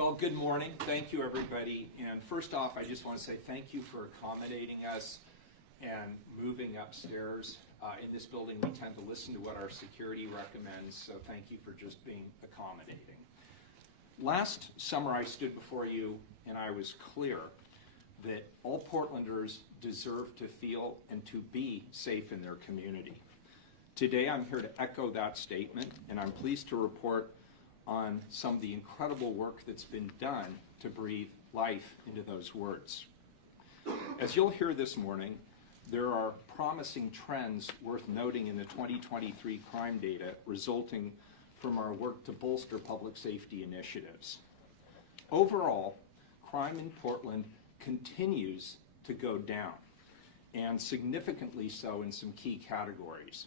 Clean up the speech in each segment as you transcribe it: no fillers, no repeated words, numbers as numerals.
Well, good morning. Thank you, everybody. And first off, I just want to say thank you for accommodating us and moving upstairs. In this building, we tend to listen to what our security recommends, so thank you for just being accommodating. Last summer, I stood before you and I was clear that all Portlanders deserve to feel and to be safe in their community. Today, I'm here to echo that statement, and I'm pleased to report on some of the incredible work that's been done to breathe life into those words. As you'll hear this morning, there are promising trends worth noting in the 2023 crime data resulting from our work to bolster public safety initiatives. Overall, crime in Portland continues to go down, and significantly so in some key categories.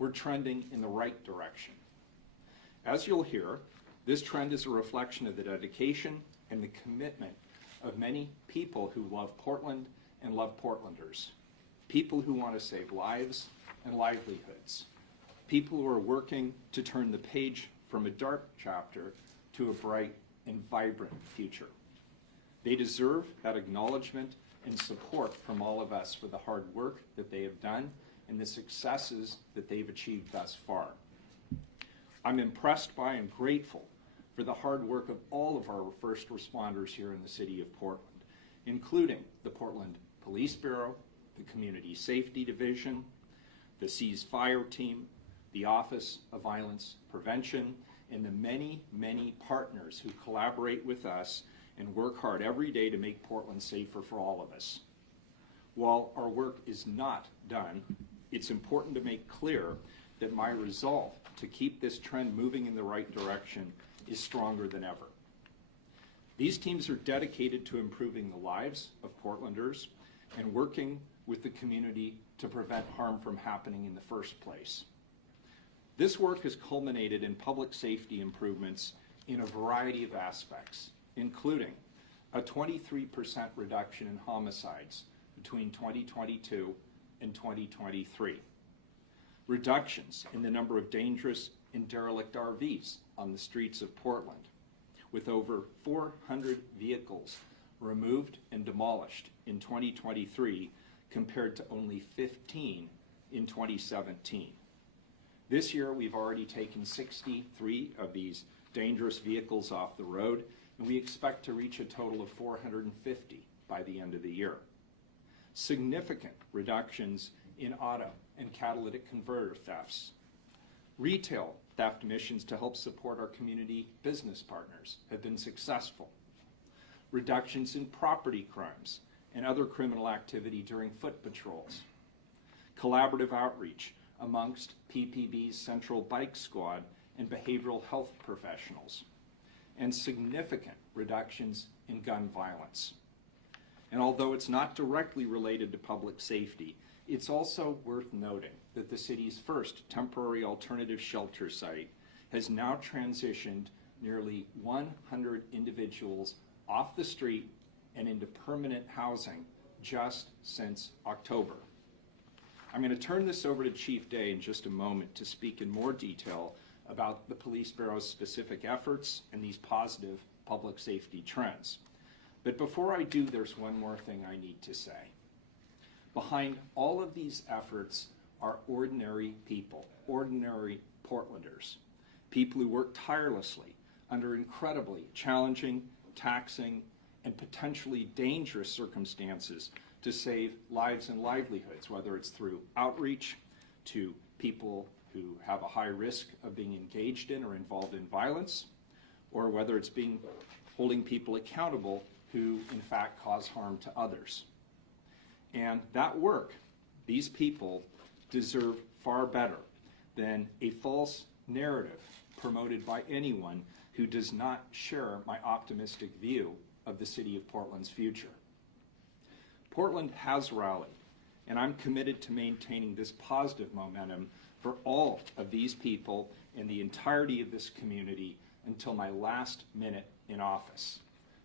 We're trending in the right direction. As you'll hear, this trend is a reflection of the dedication and the commitment of many people who love Portland and love Portlanders. People who want to save lives and livelihoods. People who are working to turn the page from a dark chapter to a bright and vibrant future. They deserve that acknowledgement and support from all of us for the hard work that they have done and the successes that they've achieved thus far. I'm impressed by and grateful for the hard work of all of our first responders here in the city of Portland, including the Portland Police Bureau, the Community Safety Division, the Seas Fire Team, the Office of Violence Prevention, and the many, many partners who collaborate with us and work hard every day to make Portland safer for all of us. While our work is not done, it's important to make clear that my resolve to keep this trend moving in the right direction is stronger than ever. These teams are dedicated to improving the lives of Portlanders and working with the community to prevent harm from happening in the first place. This work has culminated in public safety improvements in a variety of aspects, including a 23% reduction in homicides between 2022 and 2023. Reductions in the number of dangerous and derelict RVs on the streets of Portland, with over 400 vehicles removed and demolished in 2023 compared to only 15 in 2017. This year, we've already taken 63 of these dangerous vehicles off the road, and we expect to reach a total of 450 by the end of the year. Significant reductions in auto and catalytic converter thefts. Retail theft missions to help support our community business partners have been successful. Reductions in property crimes and other criminal activity during foot patrols. Collaborative outreach amongst PPB's Central Bike Squad and behavioral health professionals. And significant reductions in gun violence. And although it's not directly related to public safety, it's also worth noting that the city's first temporary alternative shelter site has now transitioned nearly 100 individuals off the street and into permanent housing just since October. I'm going to turn this over to Chief Day in just a moment to speak in more detail about the Police Bureau's specific efforts and these positive public safety trends. But before I do, there's one more thing I need to say. Behind all of these efforts are ordinary people, ordinary Portlanders, people who work tirelessly under incredibly challenging, taxing, and potentially dangerous circumstances to save lives and livelihoods, whether it's through outreach to people who have a high risk of being engaged in or involved in violence, or whether it's holding people accountable who in fact cause harm to others. And that work, these people deserve far better than a false narrative promoted by anyone who does not share my optimistic view of the city of Portland's future. Portland has rallied, and I'm committed to maintaining this positive momentum for all of these people and the entirety of this community until my last minute in office.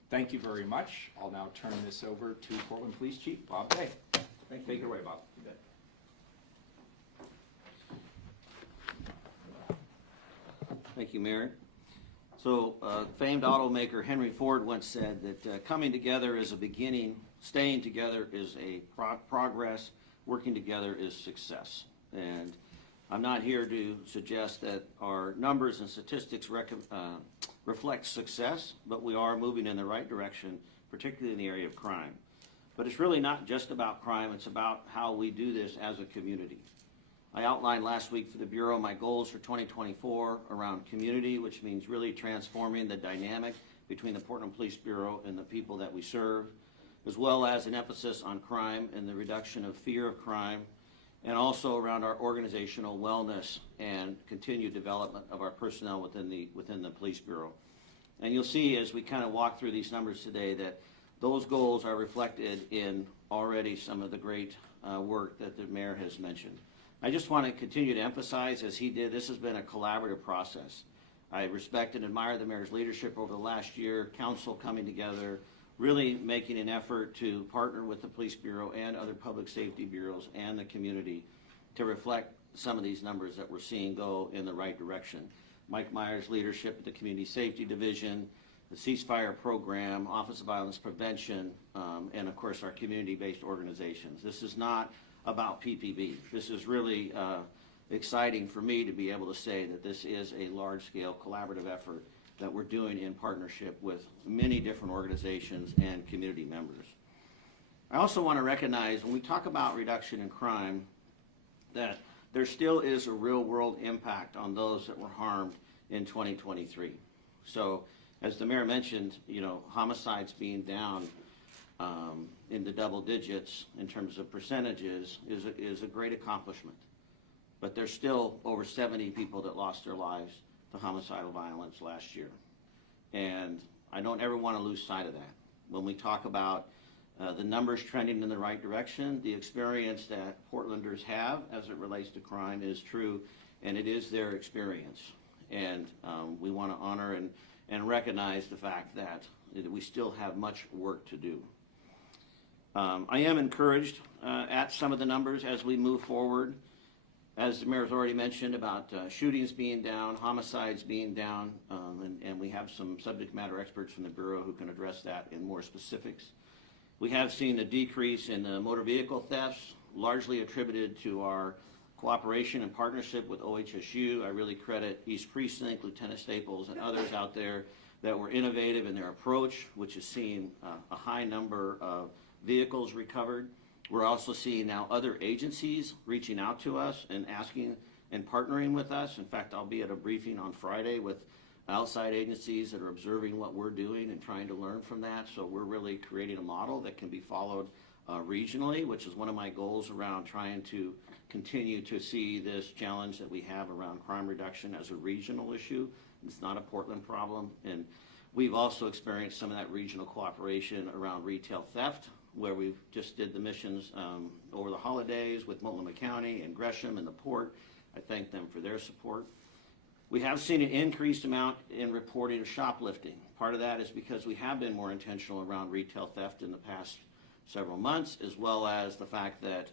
Thank you very much. I'll now turn this over to Portland Police Chief Bob Day. Take it away, Bob. You bet. Thank you, Mayor. So famed automaker Henry Ford once said that coming together is a beginning, staying together is a progress, working together is success. And I'm not here to suggest that our numbers and statistics reflect success, but we are moving in the right direction, particularly in the area of crime. But it's really not just about crime, it's about how we do this as a community. I outlined last week for the Bureau my goals for 2024 around community, which means really transforming the dynamic between the Portland Police Bureau and the people that we serve, as well as an emphasis on crime and the reduction of fear of crime, and also around our organizational wellness and continued development of our personnel within the Police Bureau. And you'll see as we kind of walk through these numbers today that those goals are reflected in already some of the great work that the mayor has mentioned. I just want to continue to emphasize, as he did, this has been a collaborative process. I respect and admire the mayor's leadership over the last year, council coming together, really making an effort to partner with the Police Bureau and other public safety bureaus and the community to reflect some of these numbers that we're seeing go in the right direction. Mike Meyer's leadership at the Community Safety Division, the Ceasefire Program, Office of Violence Prevention, and of course our community-based organizations. This is not about PPB. This is really exciting for me to be able to say that this is a large-scale collaborative effort that we're doing in partnership with many different organizations and community members. I also want to recognize when we talk about reduction in crime that there still is a real-world impact on those that were harmed in 2023. So as the mayor mentioned, homicides being down in the double digits in terms of percentages is a great accomplishment. But there's still over 70 people that lost their lives to homicidal violence last year. And I don't ever want to lose sight of that. When we talk about the numbers trending in the right direction, the experience that Portlanders have as it relates to crime is true, and it is their experience. And we want to honor and recognize the fact that we still have much work to do. I am encouraged at some of the numbers as we move forward. As the mayor's already mentioned about shootings being down, homicides being down, and we have some subject matter experts from the Bureau who can address that in more specifics. We have seen a decrease in the motor vehicle thefts, largely attributed to our cooperation and partnership with OHSU. I really credit East Precinct, Lieutenant Staples, and others out there that were innovative in their approach, which is seeing a high number of vehicles recovered. We're also seeing now other agencies reaching out to us and asking and partnering with us. In fact, I'll be at a briefing on Friday with outside agencies that are observing what we're doing and trying to learn from that. So we're really creating a model that can be followed regionally, which is one of my goals around trying to continue to see this challenge that we have around crime reduction as a regional issue. It's not a Portland problem. And we've also experienced some of that regional cooperation around retail theft, where we just did the missions over the holidays with Multnomah County and Gresham and the Port. I thank them for their support. We have seen an increased amount in reporting of shoplifting. Part of that is because we have been more intentional around retail theft in the past several months, as well as the fact that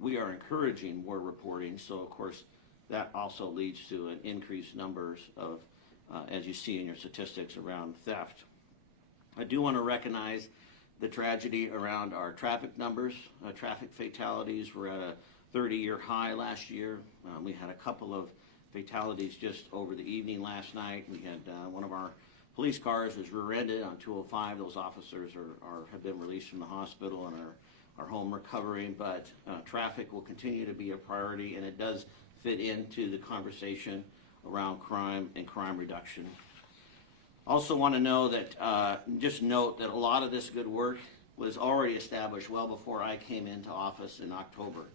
we are encouraging more reporting. So of course that also leads to an increased numbers of, as you see in your statistics around theft. I do want to recognize the tragedy around our traffic numbers. Traffic fatalities were at a 30-year high last year. We had a couple of fatalities just over the evening last night. We had one of our police cars was rear-ended on 205. Those officers have been released from the hospital and are home recovering, but traffic will continue to be a priority, and it does fit into the conversation around crime and crime reduction. Also want to know that, just note that a lot of this good work was already established well before I came into office in October.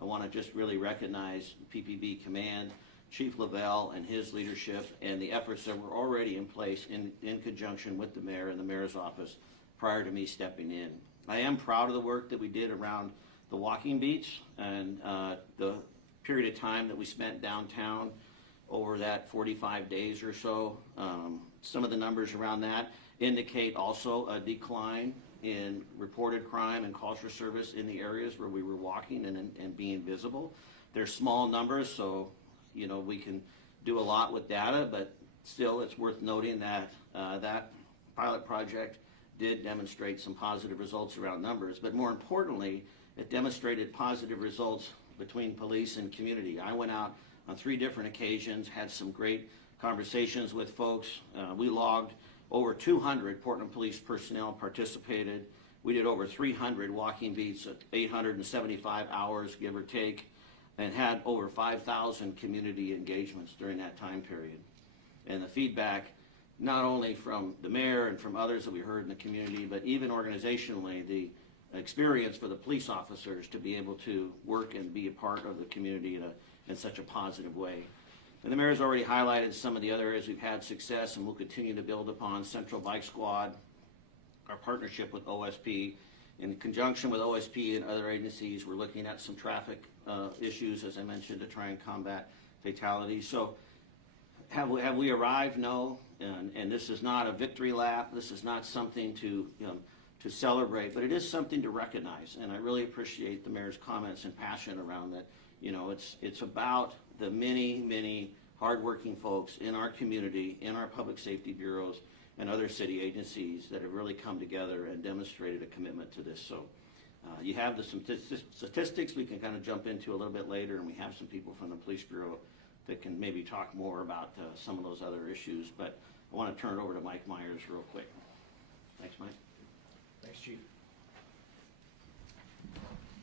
I want to just really recognize PPB Command, Chief Lavelle and his leadership, and the efforts that were already in place in conjunction with the mayor and the mayor's office prior to me stepping in. I am proud of the work that we did around the walking beats and the period of time that we spent downtown over that 45 days or so. Some of the numbers around that indicate also a decline in reported crime and calls for service in the areas where we were walking and being visible. They're small numbers, so we can do a lot with data, but Still, it's worth noting that that pilot project did demonstrate some positive results around numbers, but more importantly, it demonstrated positive results between police and community. I went out on 3 different occasions, had some great conversations with folks. We logged over 200 Portland Police personnel participated. We did over 300 walking beats at 875 hours, give or take, and had over 5,000 community engagements during that time period. And the feedback, not only from the mayor and from others that we heard in the community, but even organizationally, the experience for the police officers to be able to work and be a part of the community in such a positive way. And the mayor's already highlighted some of the other areas we've had success and we'll continue to build upon. Central Bike Squad, our partnership with OSP. In conjunction with OSP and other agencies, we're looking at some traffic issues, as I mentioned, to try and combat fatalities. So have we arrived? No. And this is not a victory lap. This is not something to celebrate, but it is something to recognize. And I really appreciate the mayor's comments and passion around that. It's about the many hardworking folks in our community, in our public safety bureaus, and other city agencies that have really come together and demonstrated a commitment to this. So you have some statistics we can kind of jump into a little bit later, and we have some people from the police bureau that can maybe talk more about some of those other issues. But I want to turn it over to Mike Myers real quick. Thanks, Mike. Thanks, Chief.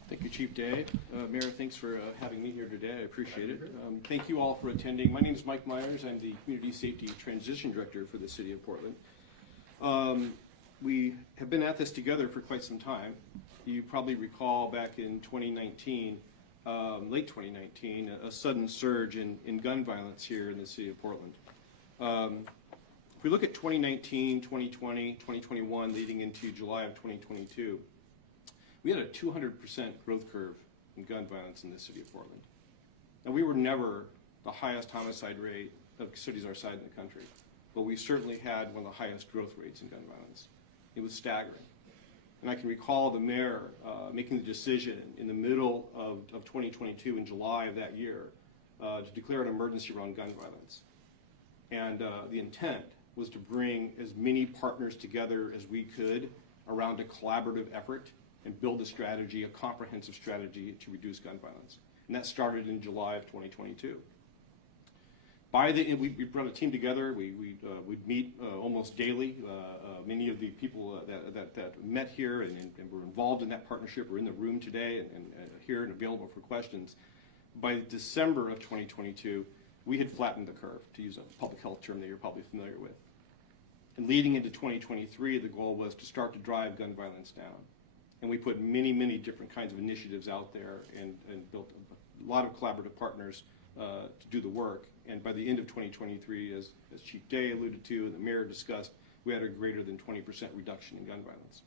Thank you, Chief Day. Mayor, thanks for having me here today. I appreciate it. Thank you all for attending. My name is Mike Myers. I'm the Community Safety Transition Director for the City of Portland. We have been at this together for quite some time. You probably recall back in 2019, late 2019, a sudden surge in gun violence here in the City of Portland. If we look at 2019, 2020, 2021, leading into July of 2022, we had a 200% growth curve in gun violence in the City of Portland. Now, we were never the highest homicide rate of cities our size in the country, but we certainly had one of the highest growth rates in gun violence. It was staggering. And I can recall the mayor making the decision in the middle of 2022, in July of that year, to declare an emergency around gun violence. And the intent was to bring as many partners together as we could around a collaborative effort and build a strategy, a comprehensive strategy to reduce gun violence. And that started in July of 2022. By the end, we brought a team together. We'd meet almost daily. Many of the people that met here and were involved in that partnership are in the room today and here and available for questions. By December of 2022, we had flattened the curve, to use a public health term that you're probably familiar with. And leading into 2023, the goal was to start to drive gun violence down. And we put many different kinds of initiatives out there and built a lot of collaborative partners to do the work. And by the end of 2023, as Chief Day alluded to and the mayor discussed, we had a greater than 20% reduction in gun violence.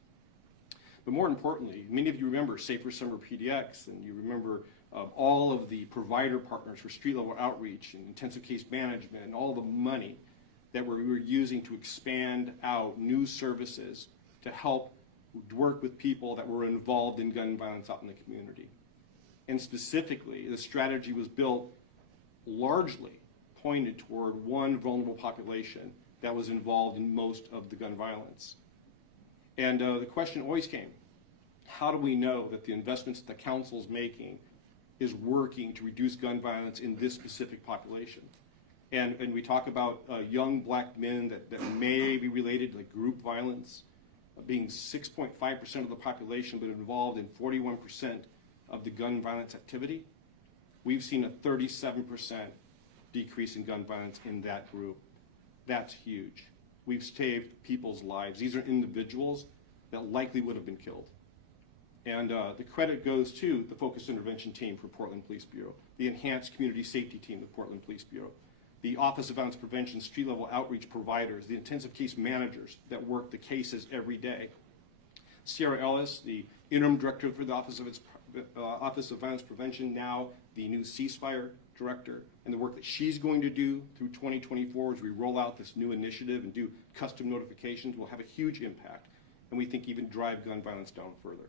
But more importantly, many of you remember Safer Summer PDX, and you remember all of the provider partners for street-level outreach and intensive case management and all the money that we were using to expand out new services to help work with people that were involved in gun violence out in the community. And specifically, the strategy was built largely pointed toward one vulnerable population that was involved in most of the gun violence. And the question always came, how do we know that the investments that the council's making is working to reduce gun violence in this specific population? And we talk about young black men that may be related to group violence, being 6.5% of the population, but involved in 41% of the gun violence activity. We've seen a 37% decrease in gun violence in that group. That's huge. We've saved people's lives. These are individuals that likely would have been killed. And the credit goes to the Focused Intervention Team for Portland Police Bureau, the Enhanced Community Safety Team of Portland Police Bureau, the Office of Violence Prevention street-level outreach providers, the intensive case managers that work the cases every day. Sierra Ellis, the interim director for the Office of Violence Prevention, now the new ceasefire director, and the work that she's going to do through 2024 as we roll out this new initiative and do custom notifications will have a huge impact, and we think even drive gun violence down further.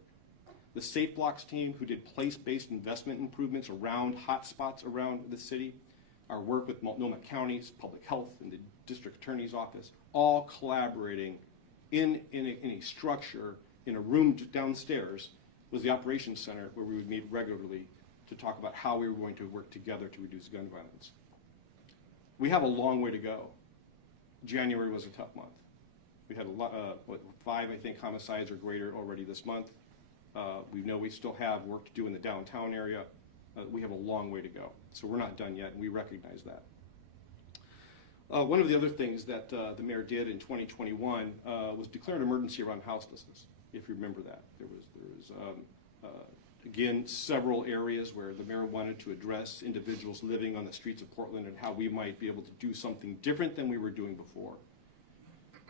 The Safe Blocks team, who did place-based investment improvements around hotspots around the city, our work with Multnomah County's Public Health and the District Attorney's Office, all collaborating in a structure, in a room downstairs, was the Operations Center where we would meet regularly to talk about how we were going to work together to reduce gun violence. We have a long way to go. January was a tough month. We had a lot, 5, I think, homicides or greater already this month. We know we still have work to do in the downtown area. We have a long way to go. So we're not done yet, and we recognize that. One of the other things that the mayor did in 2021 was declare an emergency around houselessness, if you remember that. There was again, several areas where the mayor wanted to address individuals living on the streets of Portland and how we might be able to do something different than we were doing before.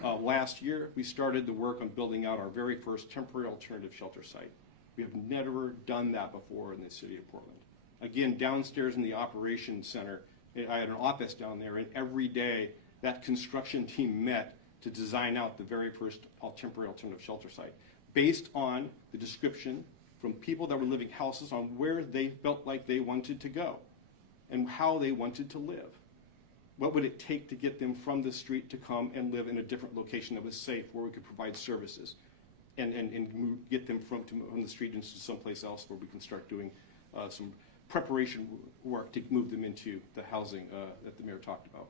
Last year, we started the work on building out our very first temporary alternative shelter site. We have never done that before in the city of Portland. Again, downstairs in the operations center, I had an office down there, and every day that construction team met to design out the very first temporary alternative shelter site based on the description from people that were living houses on where they felt like they wanted to go and how they wanted to live. What would it take to get them from the street to come and live in a different location that was safe, where we could provide services and get them from the street into someplace else where we can start doing some preparation work to move them into the housing that the mayor talked about.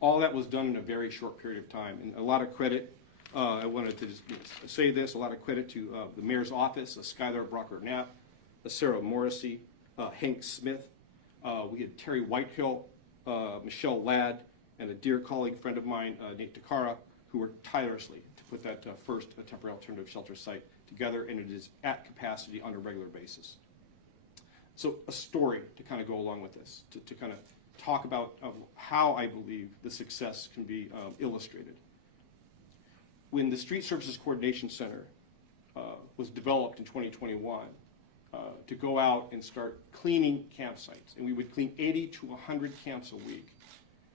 All that was done in a very short period of time, and a lot of credit, I wanted to just say this, a lot of credit to the mayor's office, Skylar Brocker-Knapp, Sarah Morrissey, Hank Smith. We had Terry Whitehill, Michelle Ladd, and a dear colleague friend of mine, Nate Takara, who worked tirelessly to put that first temporary alternative shelter site together, and it is at capacity on a regular basis. So a story to kind of go along with this, to kind of talk about how I believe the success can be illustrated. When the Street Services Coordination Center was developed in 2021, to go out and start cleaning campsites, and we would clean 80 to 100 camps a week.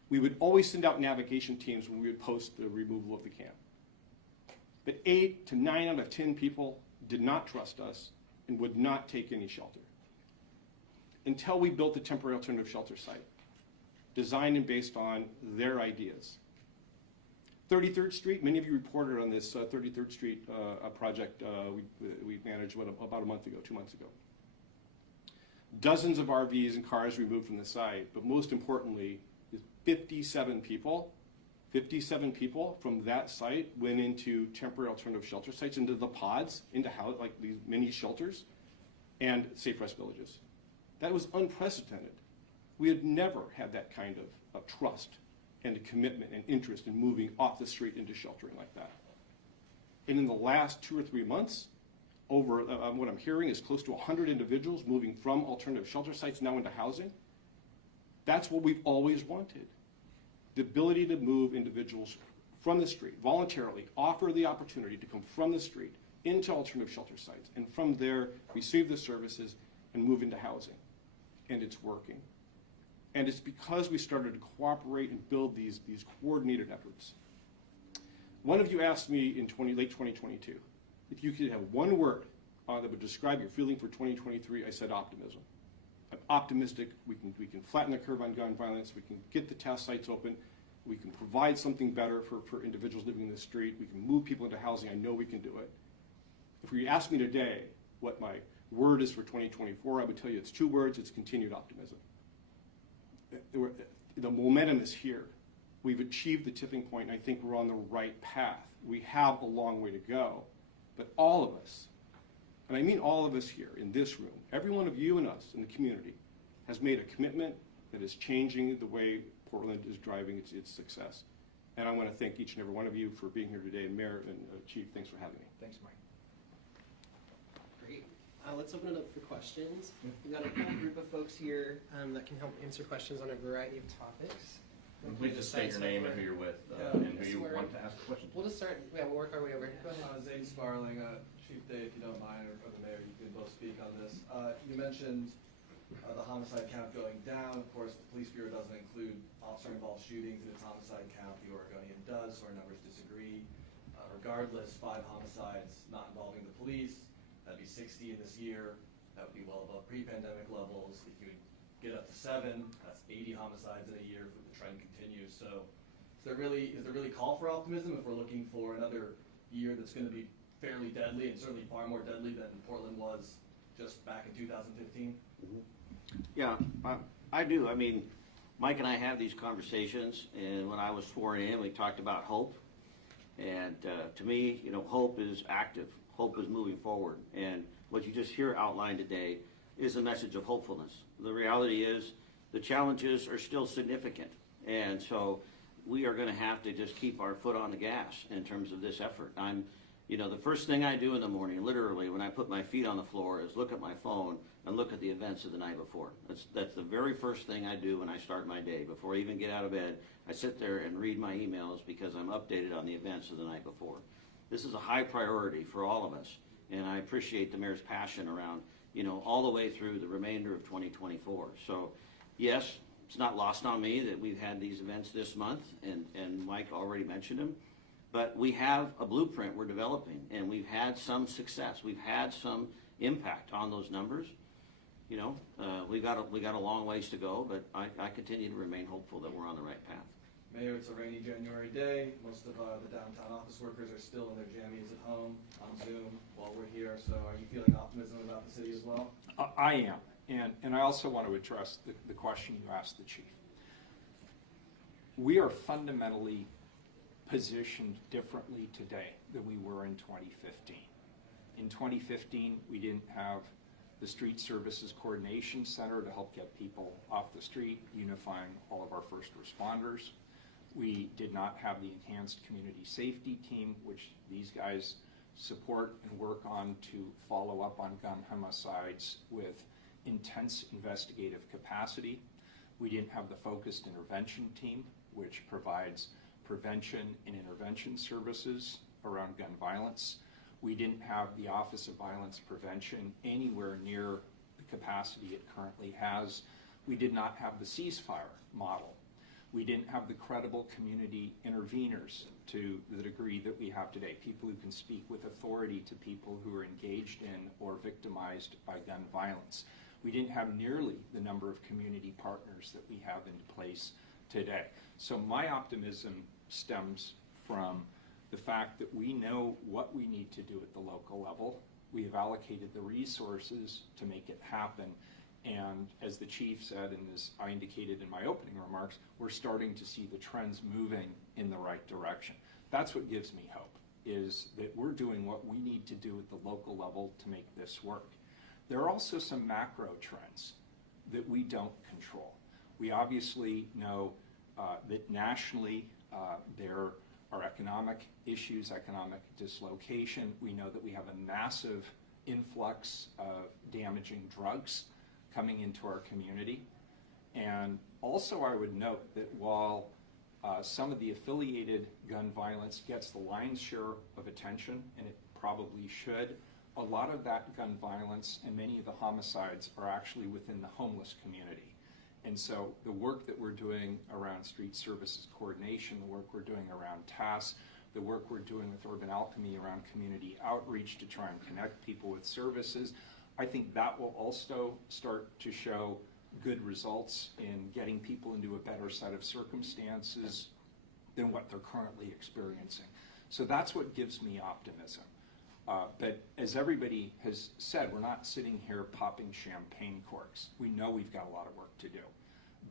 We would always send out navigation teams when we would post the removal of the camp. But 8 to 9 out of 10 people did not trust us and would not take any shelter until we built the temporary alternative shelter site, designed and based on their ideas. 33rd Street, many of you reported on this 33rd Street project we managed about a month ago, 2 months ago. Dozens of RVs and cars removed from the site, but most importantly, 57 people from that site went into temporary alternative shelter sites, into the pods, into how, like these mini shelters, and Safe Rest Villages. That was unprecedented. We had never had that kind of trust and a commitment and interest in moving off the street into sheltering like that. And in the last 2 or 3 months, over what I'm hearing is close to 100 individuals moving from alternative shelter sites now into housing. That's what we've always wanted. The ability to move individuals from the street, voluntarily offer the opportunity to come from the street into alternative shelter sites, and from there receive the services and move into housing. And it's working. And it's because we started to cooperate and build these coordinated efforts. One of you asked me in late 2022, if you could have one word that would describe your feeling for 2023, I said optimism. I'm optimistic we can flatten the curve on gun violence, we can get the task sites open, we can provide something better for individuals living in the street, we can move people into housing, I know we can do it. If you ask me today what my word is for 2024, I would tell you it's 2 words, it's continued optimism. The momentum is here. We've achieved the tipping point, and I think we're on the right path. We have a long way to go, but all of us, and I mean all of us here in this room, every one of you and us in the community has made a commitment that is changing the way Portland is driving its success. And I want to thank each and every one of you for being here today. And Mayor and Chief, thanks for having me. Thanks, Mike. Great. Let's open it up for questions. We've got a cool group of folks here that can help answer questions on a variety of topics. Please just state your name and who you're with and who you want to ask a question. We'll just start, we'll work our way over. Go ahead. Zane Sparling, Chief Day, if you don't mind, or the mayor, you can both speak on this. You mentioned the homicide count going down. Of course, the police bureau doesn't include officer-involved shootings in its homicide count. The Oregonian does, so our numbers disagree. Regardless, 5 homicides not involving the police. That'd be 60 in this year. That would be well above pre-pandemic levels. If you get up to 7, that's 80 homicides in a year if the trend continues. So is there really call for optimism if we're looking for another year that's going to be fairly deadly and certainly far more deadly than Portland was just back in 2015? Yeah, I do. I mean, Mike and I have these conversations, and when I was sworn in, we talked about hope. And to me, you know, hope is active. Hope is moving forward. And what you just hear outlined today is a message of hopefulness. The reality is the challenges are still significant. And so we are going to have to just keep our foot on the gas in terms of this effort. You know, the first thing I do in the morning, literally, when I put my feet on the floor, is look at my phone and look at the events of the night before. That's the very first thing I do when I start my day. Before I even get out of bed, I sit there and read my emails because I'm updated on the events of the night before. This is a high priority for all of us, and I appreciate the mayor's passion around, you know, all the way through the remainder of 2024. So, yes, it's not lost on me that we've had these events this month, and Mike already mentioned them. But we have a blueprint we're developing, and we've had some success. We've had some impact on those numbers. You know, we got a long ways to go, but I continue to remain hopeful that we're on the right path. Mayor, it's a rainy January day. Most of the downtown office workers are still in their jammies at home on Zoom while we're here. So are you feeling optimism about the city as well? I am, and I also want to address the question you asked the chief. We are fundamentally positioned differently today than we were in 2015. In 2015, we didn't have the Street Services Coordination Center to help get people off the street, unifying all of our first responders. We did not have the enhanced community safety team, which these guys support and work on to follow up on gun homicides with intense investigative capacity. We didn't have the focused intervention team, which provides prevention and intervention services around gun violence. We didn't have the Office of Violence Prevention anywhere near the capacity it currently has. We did not have the ceasefire model. We didn't have the credible community interveners to the degree that we have today, people who can speak with authority to people who are engaged in or victimized by gun violence. We didn't have nearly the number of community partners that we have in place today. So my optimism stems from the fact that we know what we need to do at the local level. We have allocated the resources to make it happen. And as the chief said, and as I indicated in my opening remarks, we're starting to see the trends moving in the right direction. That's what gives me hope, is that we're doing what we need to do at the local level to make this work. There are also some macro trends that we don't control. We obviously know that nationally there are economic issues, economic dislocation. We know that we have a massive influx of damaging drugs coming into our community. And also I would note that while some of the affiliated gun violence gets the lion's share of attention, and it probably should, a lot of that gun violence and many of the homicides are actually within the homeless community. And so the work that we're doing around street services coordination, the work we're doing around TAS, the work we're doing with Urban Alchemy around community outreach to try and connect people with services, I think that will also start to show good results in getting people into a better set of circumstances than what they're currently experiencing. So that's what gives me optimism. But as everybody has said, we're not sitting here popping champagne corks. We know we've got a lot of work to do.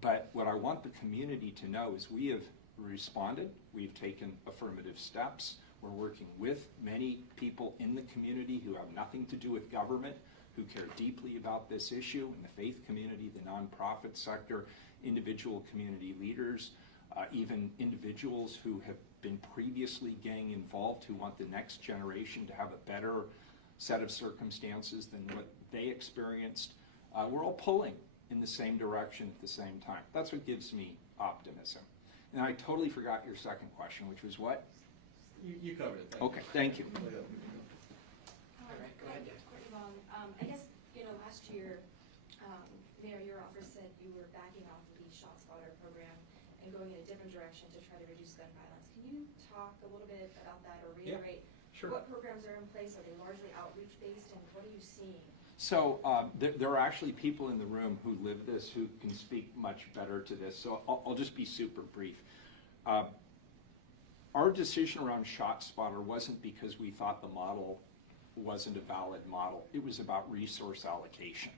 But what I want the community to know is we have responded, we've taken affirmative steps, we're working with many people in the community who have nothing to do with government, who care deeply about this issue, in the faith community, the nonprofit sector, individual community leaders, even individuals who have been previously gang involved who want the next generation to have a better set of circumstances than what they experienced. We're all pulling in the same direction at the same time. That's what gives me optimism. And I totally forgot your second question, which was what? You covered it. Okay, thank you. All right, go ahead. Courtney Long, I guess, last year, Mayor, your office said you were backing off of the ShotSpotter program and going in a different direction to try to reduce gun violence. Can you talk a little bit about that or reiterate sure. what programs are in place? Are they largely outreach based, and what are you seeing So there are actually people in the room who live this who can speak much better to this. So I'll just be super brief. Our decision around ShotSpotter wasn't because we thought the model wasn't a valid model. It was about resource allocation.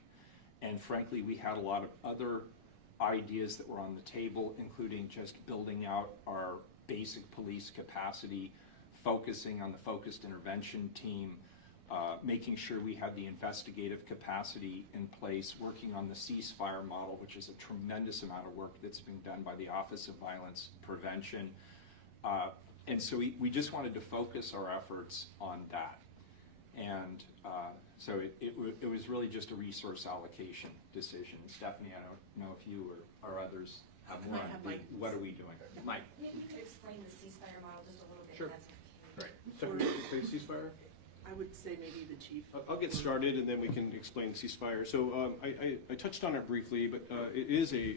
And frankly, we had a lot of other ideas that were on the table, including just building out our basic police capacity, focusing on the focused intervention team, making sure we had the investigative capacity in place, working on the ceasefire model, which is a tremendous amount of work that's being done by the Office of Violence Prevention. And so we just wanted to focus our efforts on that. And so it was really just a resource allocation decision. Stephanie, I don't know if you or others have more on what are we doing? Mike. Maybe you could explain the ceasefire model just a little bit. Sure. That's okay. Stephanie, ceasefire? I would say maybe the chief. I'll get started and then we can explain ceasefire. So I touched on it briefly, but it is a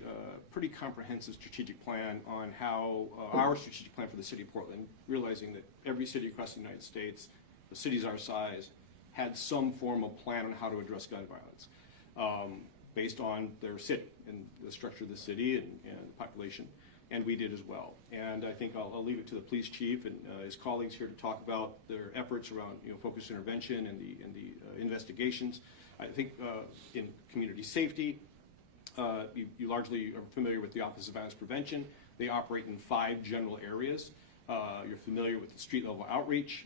pretty comprehensive strategic plan on how our strategic plan for the city of Portland, realizing that every city across the United States, the cities our size, had some form of plan on how to address gun violence based on their city and the structure of the city and population. And we did as well. And I think I'll leave it to the police chief and his colleagues here to talk about their efforts around focused intervention and the investigations. I think in community safety, you largely are familiar with the Office of Violence Prevention. They operate in 5 general areas. You're familiar with the street level outreach.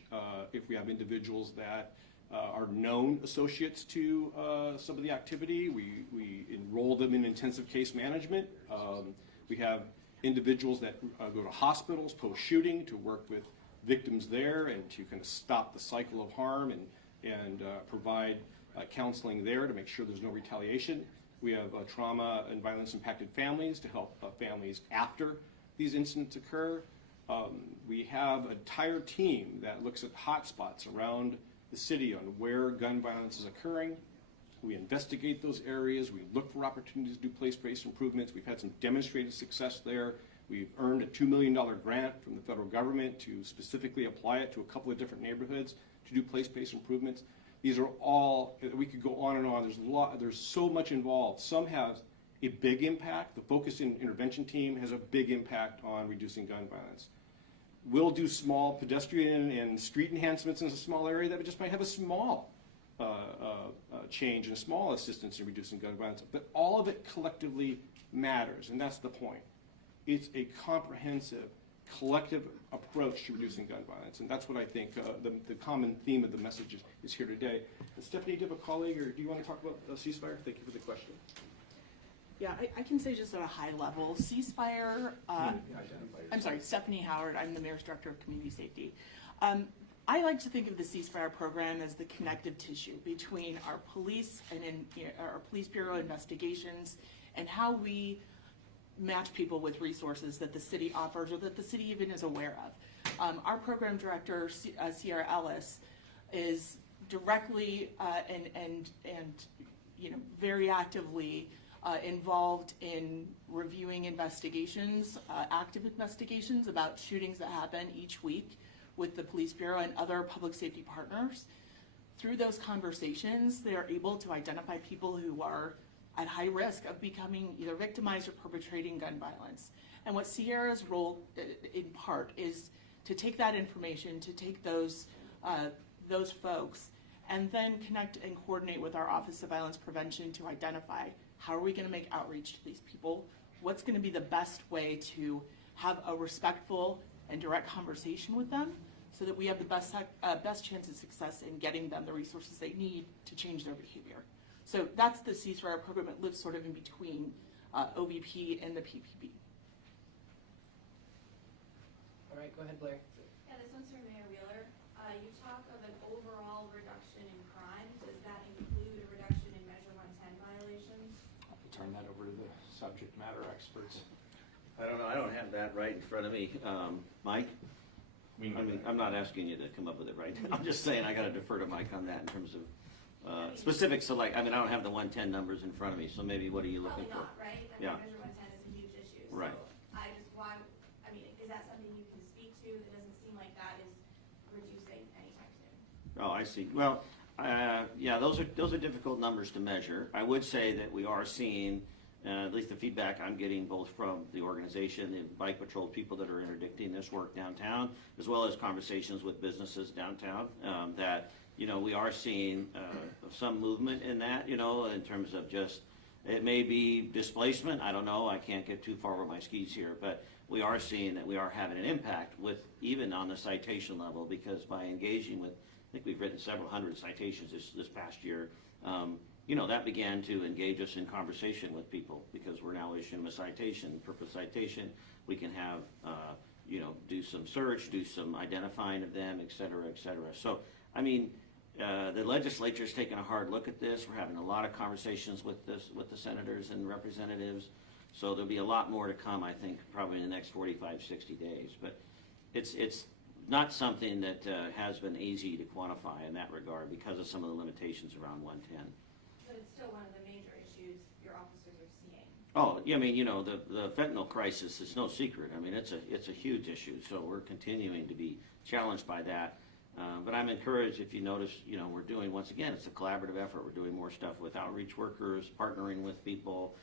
If we have individuals that are known associates to some of the activity, we enroll them in intensive case management. We have individuals that go to hospitals post-shooting to work with victims there and to kind of stop the cycle of harm and provide counseling there to make sure there's no retaliation. We have trauma and violence impacted families to help families after these incidents occur. We have an entire team that looks at hotspots around the city on where gun violence is occurring. We investigate those areas. We look for opportunities to do place-based improvements. We've had some demonstrated success there. We've earned a $2 million grant from the federal government to specifically apply it to a couple of different neighborhoods to do place-based improvements. These are all, we could go on and on. There's so much involved. Some have a big impact. The focused intervention team has a big impact on reducing gun violence. We'll do small pedestrian and street enhancements in a small area that just might have a small change and a small assistance in reducing gun violence, but all of it collectively matters, and that's the point. It's a comprehensive, collective approach to reducing gun violence, and that's what I think the common theme of the message is here today. And Stephanie, do you have a colleague, or do you want to talk about ceasefire? Thank you for the question. Yeah, I can say just at a high level, ceasefire, I'm sorry, Stephanie Howard, I'm the Mayor's Director of Community Safety. I like to think of the ceasefire program as the connective tissue between our police and our police bureau investigations and how we match people with resources that the city offers or that the city even is aware of. Our program director, Sierra Ellis, is directly and very actively involved in reviewing investigations, active investigations about shootings that happen each week with the police bureau and other public safety partners. Through those conversations, they are able to identify people who are at high risk of becoming either victimized or perpetrating gun violence. And what Sierra's role, in part, is to take that information, to take those folks, and then connect and coordinate with our Office of Violence Prevention to identify how are we going to make outreach to these people, what's going to be the best way to have a respectful and direct conversation with them so that we have the best chance of success in getting them the resources they need to change their behavior. So that's the ceasefire program. It lives sort of in between OVP and the PPB. All right, go ahead, Blair. Yeah, this one's for Mayor Wheeler. You talk of an overall reduction in crime. Does that include a reduction in Measure 110 violations? I'll turn that over to the subject matter experts. I don't know, I don't have that right in front of me. Mike? I'm not asking you to come up with it right now. I'm just saying I gotta defer to Mike on that in terms of specifics. So I don't have the 110 numbers in front of me, so maybe what are you looking for? Probably not, right? Yeah. Measure 110 is a huge issue. Right. So is that something you can speak to? It doesn't seem like that is reducing anytime soon. Oh, I see. Well, Yeah, those are difficult numbers to measure. I would say that we are seeing, at least the feedback I'm getting both from the organization, the bike patrol people that are interdicting this work downtown, as well as conversations with businesses downtown, that, we are seeing some movement in that, in terms of just, it may be displacement, I don't know, I can't get too far over my skis here, but we are seeing that we are having an impact with, even on the citation level, because by engaging with, I think we've written several hundred citations this past year. That began to engage us in conversation with people, because we're now issuing them a citation, purpose citation. We can have, do some search, do some identifying of them, et cetera, et cetera. So, the legislature's taken a hard look at this. We're having a lot of conversations with the senators and representatives. So there'll be a lot more to come, I think, probably in the next 45, 60 days. But it's not something that has been easy to quantify in that regard because of some of the limitations around 110. But it's still one of the major issues your officers are seeing. Oh, yeah, the fentanyl crisis is no secret. It's a huge issue, so we're continuing to be challenged by that. But I'm encouraged, if you notice, we're doing, once again, it's a collaborative effort. We're doing more stuff with outreach workers, partnering with people.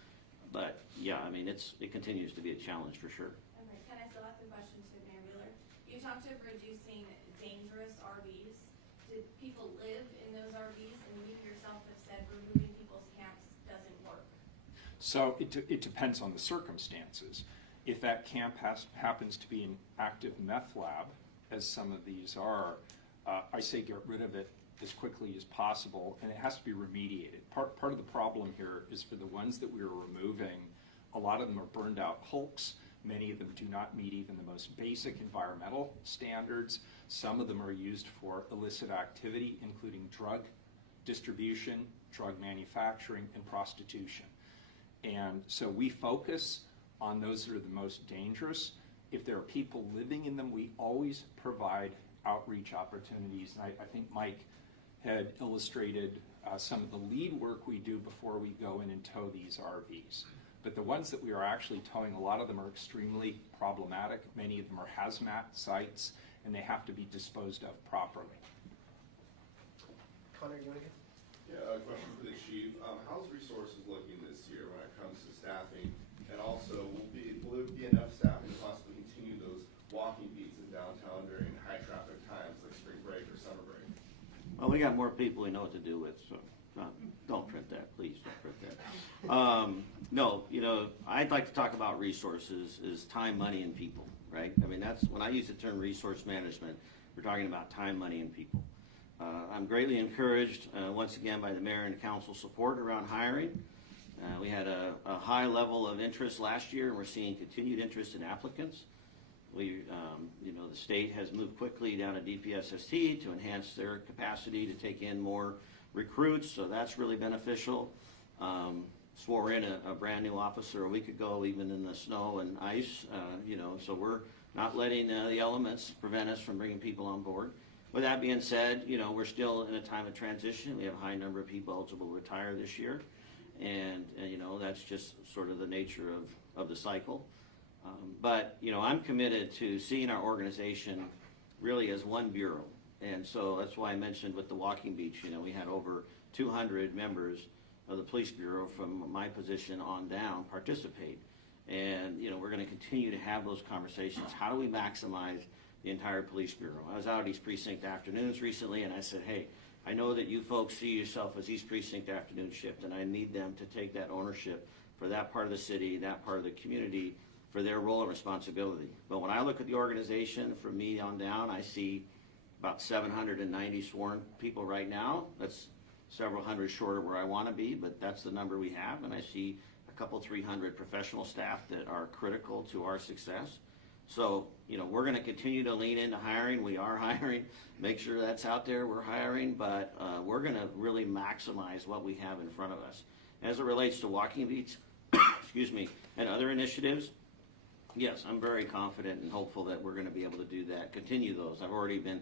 But, yeah, it continues to be a challenge for sure. Okay, can I still ask a question to Mayor Wheeler? You talked of reducing dangerous RVs. Do people live in those RVs? And you yourself have said removing people's camps doesn't work. So it depends on the circumstances. If that camp happens to be an active meth lab, as some of these are, I say get rid of it as quickly as possible, and it has to be remediated. Part of the problem here is for the ones that we are removing, a lot of them are burned out hulks. Many of them do not meet even the most basic environmental standards. Some of them are used for illicit activity, including drug distribution, drug manufacturing, and prostitution. And so we focus on those that are the most dangerous. If there are people living in them, we always provide outreach opportunities. And I think Mike had illustrated some of the lead work we do before we go in and tow these RVs. But the ones that we are actually towing, a lot of them are extremely problematic. Many of them are hazmat sites, and they have to be disposed of properly. Connor, you want to get? Yeah, a question for the chief. How's resources looking this year when it comes to staffing? And also, will there be enough staffing to possibly continue those walking beats in downtown during high traffic times like spring break or summer break? Well, we got more people we know what to do with, so don't print that, please don't print that. No, I'd like to talk about resources is time, money, and people, right? That's when I use the term resource management, we're talking about time, money, and people. I'm greatly encouraged, once again, by the mayor and council support around hiring. We had a high level of interest last year, and we're seeing continued interest in applicants. The state has moved quickly down to DPSST to enhance their capacity to take in more recruits, so that's really beneficial. Swore in a brand new officer a week ago, even in the snow and ice, so we're not letting the elements prevent us from bringing people on board. With that being said, we're still in a time of transition. We have a high number of people eligible to retire this year, and that's just sort of the nature of the cycle. But I'm committed to seeing our organization really as one bureau. And so that's why I mentioned with the Walking Beach, we had over 200 members of the police bureau from my position on down participate. And, we're going to continue to have those conversations. How do we maximize the entire police bureau? I was out at East Precinct afternoons recently, and I said, hey, I know that you folks see yourself as East Precinct afternoon shift, and I need them to take that ownership for that part of the city, that part of the community, for their role and responsibility. But when I look at the organization from me on down, I see about 790 sworn people right now. That's several hundred short of where I want to be, but that's the number we have. And I see a couple, 300 professional staff that are critical to our success. So, we're going to continue to lean into hiring. We are hiring. Make sure that's out there. We're hiring, but we're going to really maximize what we have in front of us. As it relates to Walking Beats, excuse me, and other initiatives, yes, I'm very confident and hopeful that we're going to be able to do that, continue those. I've already been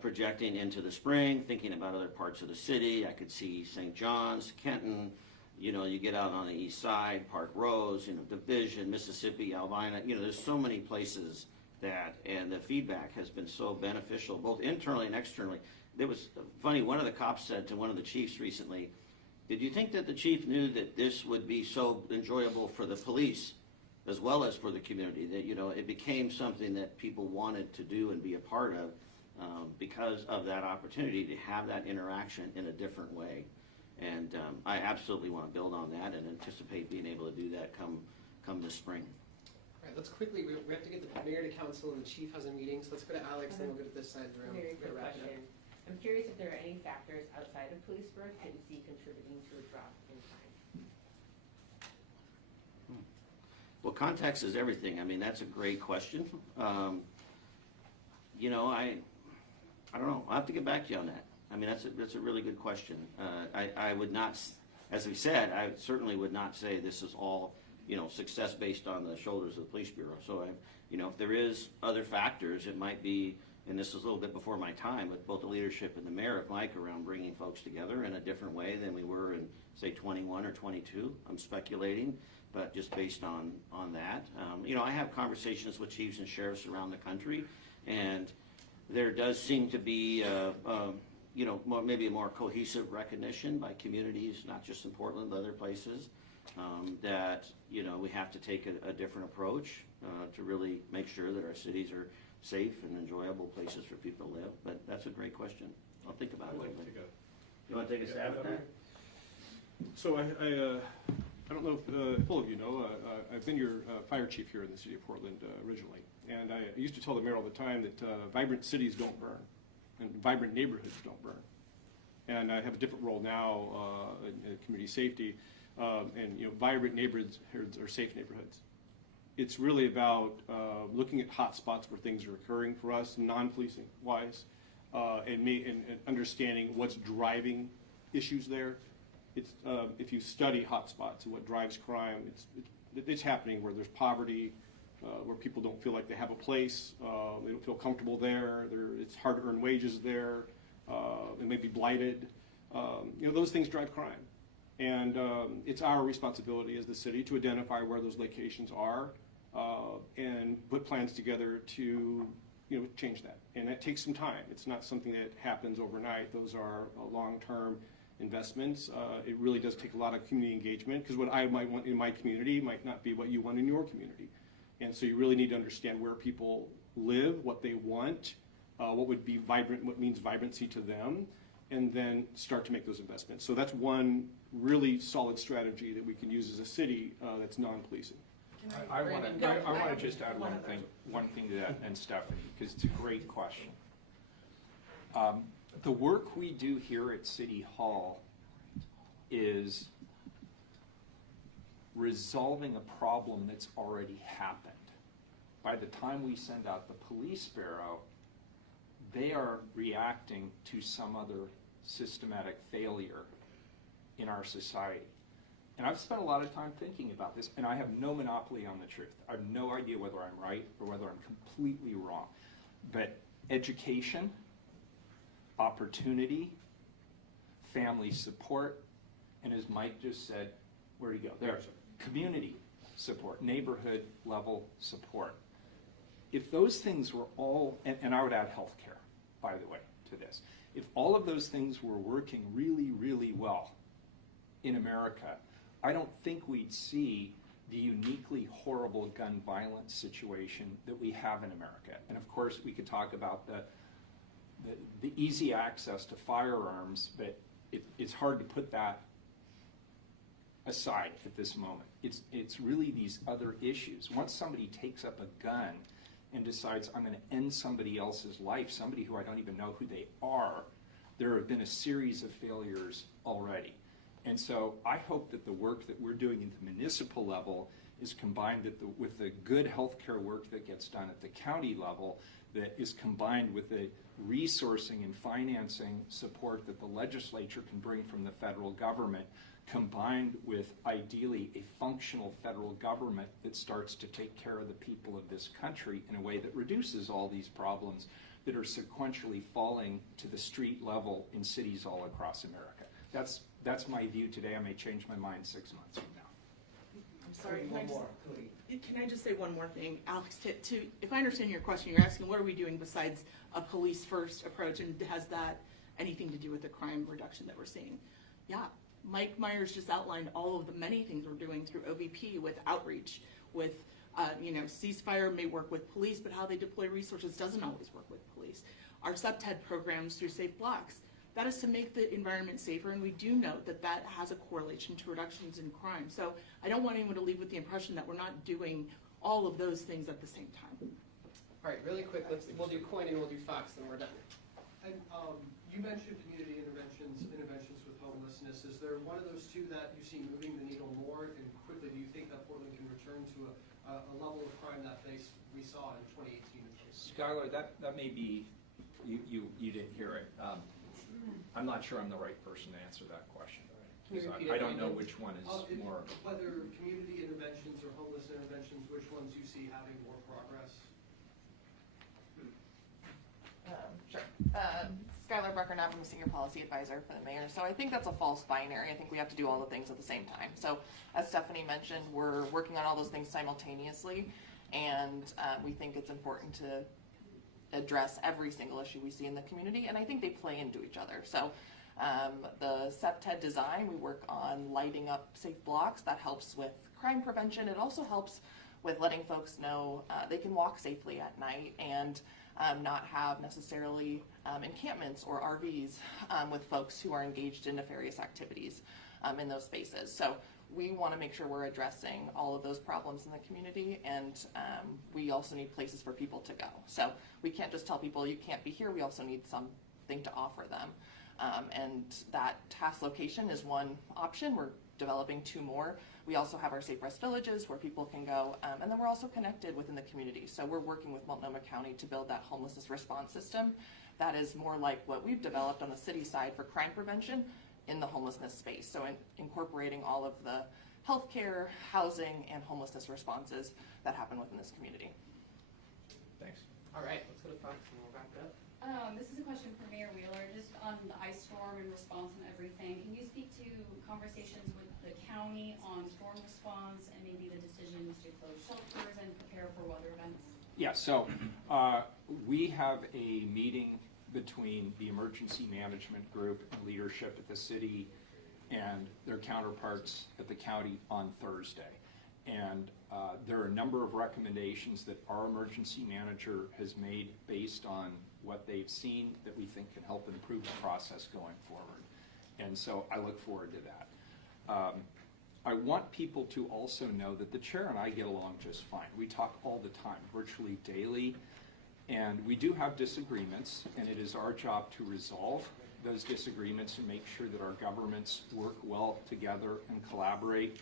projecting into the spring, thinking about other parts of the city. I could see St. John's, Kenton, you get out on the east side, Park Rose, Division, Mississippi, Albina, there's so many places and the feedback has been so beneficial, both internally and externally. it was funny, one of the cops said to one of the chiefs recently, did you think that the chief knew that this would be so enjoyable for the police as well as for the community, that, you know, it became something that people wanted to do and be a part of because of that opportunity to have that interaction in a different way. And I absolutely want to build on that and anticipate being able to do that come this spring. All right, let's quickly, we have to get the mayor to council and the chief has a meeting, so let's go to Alex and we'll go to this side of the room. Very We're quick gonna wrap it up. question. I'm curious if there are any factors outside of police work that you see contributing to a drop in crime. Well, context is everything. I mean, that's a great question. You know, I don't know. I'll have to get back to you on that. I mean, that's a really good question. I would not, as we said, I certainly would not say this is all, you know, success based on the shoulders of the police bureau. So, you know, if there is other factors, it might be, and this is a little bit before my time, but both the leadership and the mayor of Mike around bringing folks together in a different way than we were in, say, 21 or 22. I'm speculating, but just based on that. You know, I have conversations with chiefs and sheriffs around the country, and there does seem to be, you know, maybe a more cohesive recognition by communities, not just in Portland, but other places, that, you know, we have to take a different approach to really make sure that our cities are safe and enjoyable places for people to live. But that's a great question. I'll think about it a little bit. You want to take a stab at that? So I don't know if all of you know, I've been your fire chief here in the city of Portland originally. And I used to tell the mayor all the time that vibrant cities don't burn and vibrant neighborhoods don't burn. And I have a different role now in community safety. And, you know, vibrant neighborhoods are safe neighborhoods. It's really about looking at hot spots where things are occurring for us, non-policing wise, and understanding what's driving issues there. It's if you study hot spots and what drives crime, it's happening where there's poverty, where people don't feel like they have a place, they don't feel comfortable there. It's hard to earn wages there. They may be blighted. You know, those things drive crime. And it's our responsibility as the city to identify where those locations are and put plans together to, you know, change that. And that takes some time. It's not something that happens overnight. Those are long-term investments. It really does take a lot of community engagement, because what I might want in my community might not be what you want in your community. And so you really need to understand where people live, what they want, what would be vibrant, what means vibrancy to them, and then start to make those investments. So that's one really solid strategy that we can use as a city that's non-policing. I want to just add one thing to that, and Stephanie, because it's a great question. The work we do here at City Hall is resolving a problem that's already happened. By the time we send out the police bureau, they are reacting to some other systematic failure in our society. And I've spent a lot of time thinking about this, and I have no monopoly on the truth. I have no idea whether I'm right or whether I'm completely wrong. But education, opportunity, family support, and as Mike just said, where do you go? There, community support, neighborhood level support. If those things were all, and I would add healthcare, by the way, to this. If all of those things were working really, really well in America, I don't think we'd see the uniquely horrible gun violence situation that we have in America. And of course, we could talk about the easy access to firearms, but it's hard to put that aside at this moment. It's really these other issues. Once somebody takes up a gun and decides, I'm going to end somebody else's life, somebody who I don't even know who they are, there have been a series of failures already. And so I hope that the work that we're doing at the municipal level is combined with the good healthcare work that gets done at the county level, that is combined with the resourcing and financing support that the legislature can bring from the federal government, combined with ideally a functional federal government that starts to take care of the people of this country in a way that reduces all these problems that are sequentially falling to the street level in cities all across America. That's my view today. I may change my mind 6 months from now. I'm sorry, can I just say one more thing? Alex, if I understand your question, you're asking what are we doing besides a police first approach, and has that anything to do with the crime reduction that we're seeing. Yeah, Mike Myers just outlined all of the many things we're doing through OVP with outreach, with ceasefire may work with police, but how they deploy resources doesn't always work with police. Our subTED programs through Safe Blocks, that is to make the environment safer, and we do note that that has a correlation to reductions in crime. So I don't want anyone to leave with the impression that we're not doing all of those things at the same time. All right, really quick, we'll do Coin and we'll do Fox, then we're done. And you mentioned community interventions with homelessness. Is there one of those two that you see moving the needle more? And quickly, do you think that Portland can return to a level of crime that we saw in 2018? Skylar, that may be, you didn't hear it. I'm not sure I'm the right person to answer that question. I don't know which one is more. Whether community interventions or homeless interventions, which ones you see having more progress? Sure. Skylar Brucker-Knapp, I'm a senior policy advisor for the mayor. So I think that's a false binary. I think we have to do all the things at the same time. So as Stephanie mentioned, we're working on all those things simultaneously, and we think it's important to address every single issue we see in the community, and I think they play into each other. So the subTED design, we work on lighting up safe blocks. That helps with crime prevention. It also helps with letting folks know they can walk safely at night and not have necessarily encampments or RVs with folks who are engaged in nefarious activities in those spaces. So we want to make sure we're addressing all of those problems in the community, and we also need places for people to go. So we can't just tell people you can't be here. We also need something to offer them. And that task location is one option. We're developing 2 more. We also have our Safe Rest Villages where people can go, and then we're also connected within the community. So we're working with Multnomah County to build that homelessness response system that is more like what we've developed on the city side for crime prevention in the homelessness space. So incorporating all of the healthcare, housing, and homelessness responses that happen within this community. Thanks. All right, let's go to Fox and we'll wrap it up. This is a question for Mayor Wheeler, just on the ice storm and response and everything. Can you speak to conversations with the county on storm response and maybe the decisions to close shelters and prepare for weather events? Yeah, so we have a meeting between the emergency management group and leadership at the city and their counterparts at the county on Thursday. And there are a number of recommendations that our emergency manager has made based on what they've seen that we think can help improve the process going forward. And so I look forward to that. I want people to also know that the chair and I get along just fine. We talk all the time, virtually daily, and we do have disagreements, and it is our job to resolve those disagreements and make sure that our governments work well together and collaborate.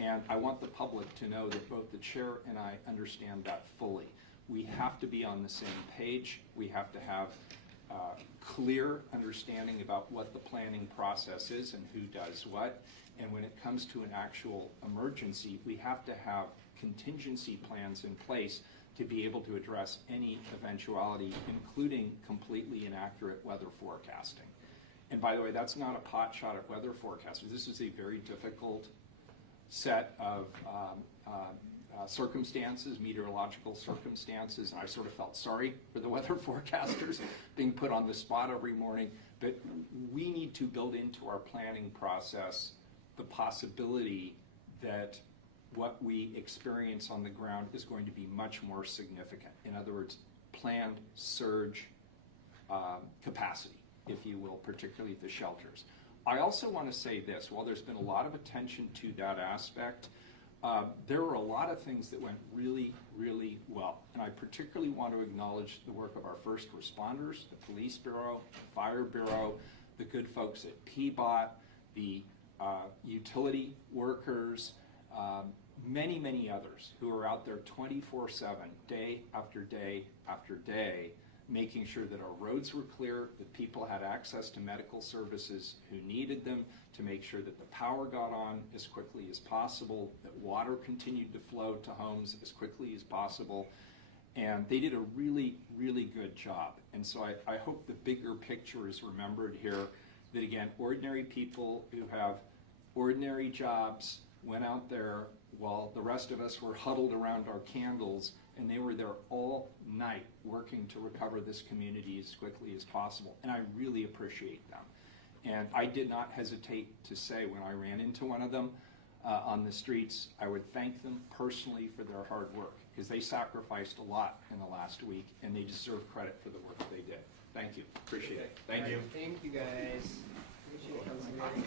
And I want the public to know that both the chair and I understand that fully. We have to be on the same page. We have to have clear understanding about what the planning process is and who does what. And when it comes to an actual emergency, we have to have contingency plans in place to be able to address any eventuality, including completely inaccurate weather forecasting. And by the way, that's not a pot shot at weather forecasters. This is a very difficult set of circumstances, meteorological circumstances, and I sort of felt sorry for the weather forecasters being put on the spot every morning. But we need to build into our planning process the possibility that what we experience on the ground is going to be much more significant. In other words, planned surge capacity, if you will, particularly the shelters. I also want to say this, while there's been a lot of attention to that aspect, there were a lot of things that went really, really well. And I particularly want to acknowledge the work of our first responders, the Police Bureau, the Fire Bureau, the good folks at PBOT, the utility workers, many, many others who are out there 24/7, day after day after day, making sure that our roads were clear, that people had access to medical services who needed them, to make sure that the power got on as quickly as possible, that water continued to flow to homes as quickly as possible. And they did a really, really good job. And so I hope the bigger picture is remembered here, that again, ordinary people who have ordinary jobs went out there while the rest of us were huddled around our candles, and they were there all night working to recover this community as quickly as possible. And I really appreciate them. And I did not hesitate to say when I ran into one of them on the streets, I would thank them personally for their hard work, because they sacrificed a lot in the last week, and they deserve credit for the work they did. Thank you. Appreciate it. Thank you. Thank you, guys. Appreciate it, Councilman.